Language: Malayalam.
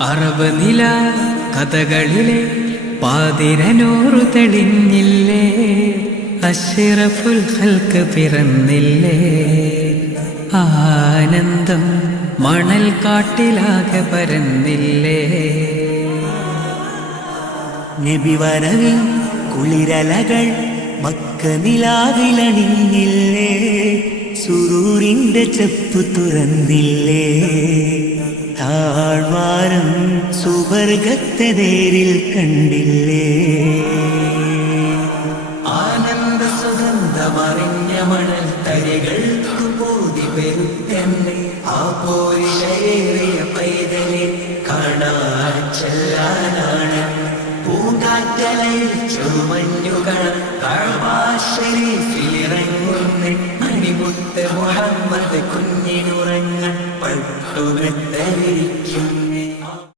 അറബ് നില കഥകളിലെ പാതിരനൂറു തെളിഞ്ഞില്ലേ, അഷ്റഫുൽ ഖൽക്ക് പിറന്നില്ലേ. ആനന്ദം മണൽ കാട്ടിലാകെ പരന്നില്ലേ. നബി വരവിൻ കുളിരലകൾ മക്ക നിലാവിലണിഞ്ഞില്ലേ, സുറൂറിന്റെ ചെപ്പ് തുറന്നില്ലേ. താഴ്വാരം സുവർഗത്തെ നേരിൽ കണ്ടില്ലേ. ആനന്ദ സുഗന്ധമറിഞ്ഞ മണൽ തരികൾക്കു പോതി പെരുത്തന്നെ, ആ പോരിലേറിയ പൈതലെ കാണാൻ ചെല്ലാനാണ്. പൂങ്കാറ്റലയിൽ ചുമഞ്ഞുകൾ ഷരീഫിലിറങ്ങുന്നു. മണിമുത്ത് മുഹമ്മദ് കുഞ്ഞിനുറങ്ങ പട്ടുമെത്തരിക്കും.